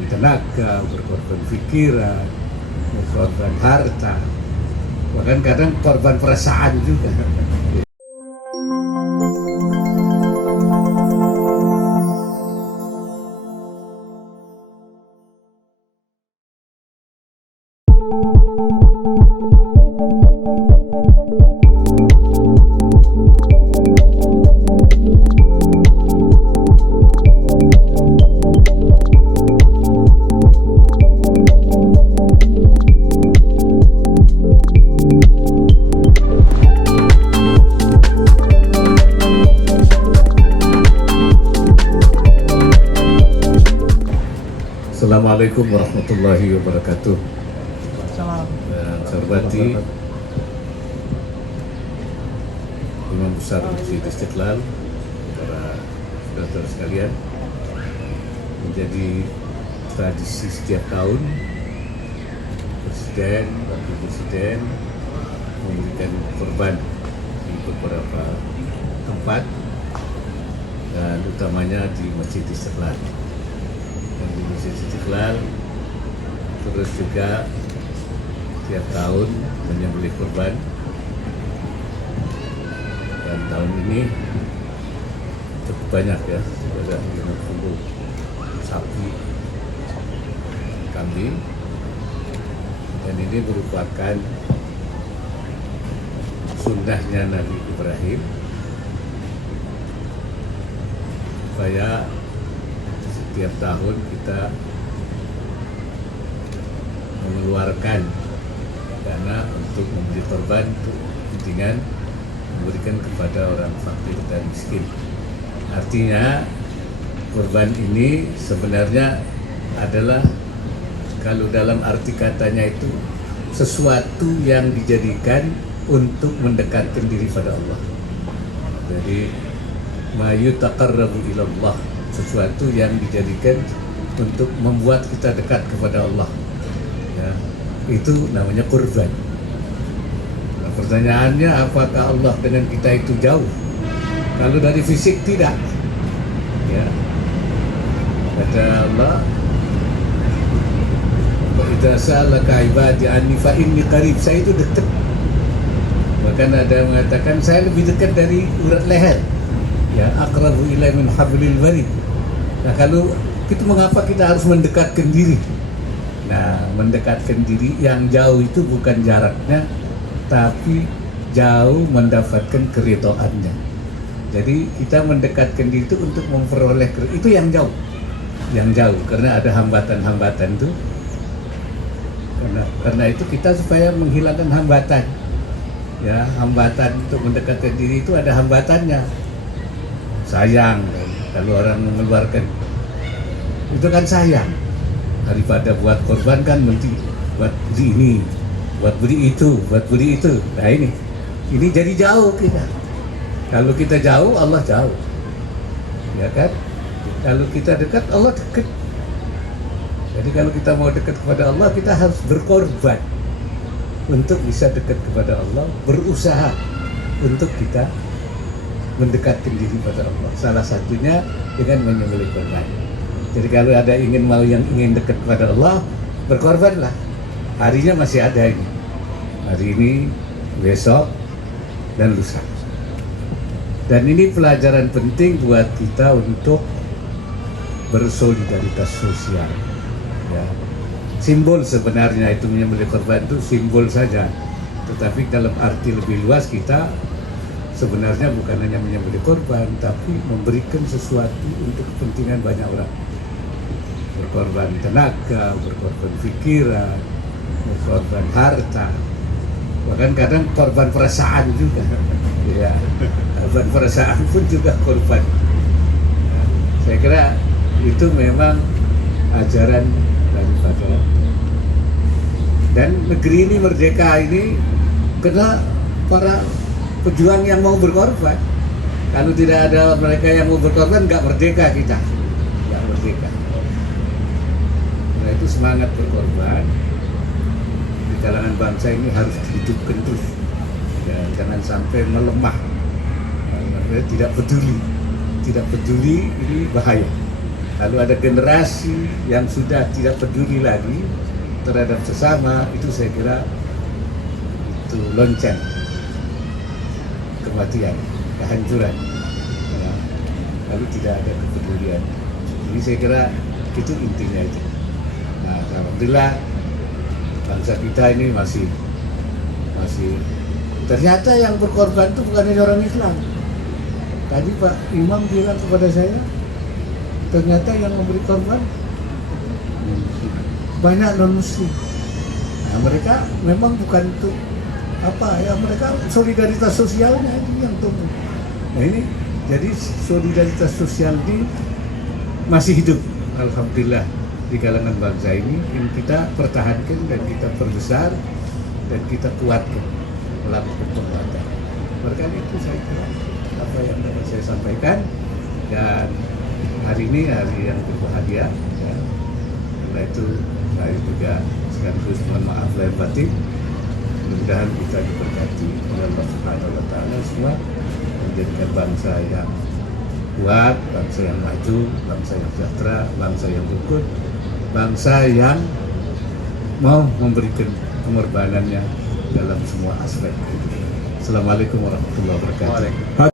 berkorban tenaga, berkorban pikiran, berkorban harta, bahkan kadang korban perasaan juga. Assalamualaikum warahmatullahi wabarakatuh. Dan saya hormati Imam Besar Masjid Istiqlal, para saudara sekalian, menjadi tradisi setiap tahun Presiden, Wakil Presiden memberikan korban di beberapa tempat dan utamanya di Masjid Istiqlal. Dan di Masjid Istiqlal terus juga tiap tahun menyembelih kurban, dan tahun ini cukup banyak ya, ada 50 sapi, kambing, dan ini merupakan sunnahnya Nabi Ibrahim supaya setiap tahun kita mengeluarkan dana untuk membeli korban untuk kepentingan memberikan kepada orang fakir dan miskin. Artinya korban ini sebenarnya adalah, kalau dalam arti katanya itu, sesuatu yang dijadikan untuk mendekatkan diri pada Allah. Jadi ma yutaqarrabu ilallah, sesuatu yang dijadikan untuk membuat kita dekat kepada Allah ya, itu namanya kurban. Nah, pertanyaannya, apakah Allah dengan kita itu jauh? Kalau dari fisik tidak ya. Kata Allah, wa idza sa'alaka ibadi anni fa inni qarib, saya itu dekat. Bahkan ada yang mengatakan saya lebih dekat dari urat leher ya, aqrabu ilai min hablil warid. Nah, kalau itu mengapa kita harus mendekatkan diri? Nah, mendekatkan diri yang jauh itu bukan jaraknya, tapi jauh mendapatkan keridhaannya. Jadi kita mendekatkan diri itu untuk memperoleh itu yang jauh, karena ada hambatan-hambatan itu. Karena itu kita supaya menghilangkan hambatan, ya, hambatan untuk mendekatkan diri itu ada hambatannya. Sayang, kalau orang mengeluarkan itu kan sayang, daripada buat korban kan mesti buat beli ini, buat beli itu, buat beli itu. Nah ini jadi jauh kita. Kalau kita jauh, Allah jauh, ya kan? Kalau kita dekat, Allah dekat. Jadi kalau kita mau dekat kepada Allah, kita harus berkorban untuk bisa dekat kepada Allah, berusaha untuk kita mendekatkan diri pada Allah. Salah satunya dengan menyembelih korban. Jadi kalau ada yang ingin dekat kepada Allah, berkorbanlah. Harinya masih ada ini. Hari ini, besok, dan lusa. Dan ini pelajaran penting buat kita untuk bersolidaritas sosial. Ya. Simbol sebenarnya itu menyembelih korban itu simbol saja. Tetapi dalam arti lebih luas kita sebenarnya bukan hanya menyembelih korban, tapi memberikan sesuatu untuk kepentingan banyak orang. Berkorban tenaga, berkorban pikiran, berkorban harta, bahkan kadang korban perasaan juga. Ya, korban perasaan pun juga korban. Ya, saya kira itu memang ajaran daripada, dan negeri ini merdeka ini karena para pejuang yang mau berkorban. Kalau tidak ada mereka yang mau berkorban, nggak merdeka kita, nggak merdeka. Nah, itu semangat berkorban di kalangan bangsa ini harus dihidupkan terus, ya, jangan sampai melemah. Tidak peduli ini bahaya. Lalu ada generasi yang sudah tidak peduli lagi terhadap sesama, itu saya kira itu lonceng kematian, kehancuran. Ya. Lalu tidak ada kepedulian. Jadi saya kira itu intinya itu. Nah, alhamdulillah bangsa kita ini masih ternyata yang berkorban itu bukan hanya orang Islam. Tadi Pak Imam bilang kepada saya, ternyata yang memberi korban banyak non-Muslim. Nah, mereka memang bukan untuk apa ya, mereka solidaritas sosialnya ini yang tumbuh. Nah ini, jadi solidaritas sosial ini masih hidup, alhamdulillah, di kalangan bangsa ini kita pertahankan dan kita perbesar dan kita kuatkan melakukan penguatan. Berkat itu saya kira apa yang dapat saya sampaikan, dan hari ini hari yang berbahagia. Ya. Karena itu saya juga sekaligus mohon maaf lahir batin. Mudah-mudahan kita diberkati oleh Allah Subhanahu wa Ta'ala semua, menjadikan bangsa yang kuat, bangsa yang maju, bangsa yang sejahtera, bangsa yang rukun, bangsa yang mau memberikan pengorbanannya dalam semua aspek. Assalamualaikum warahmatullahi wabarakatuh.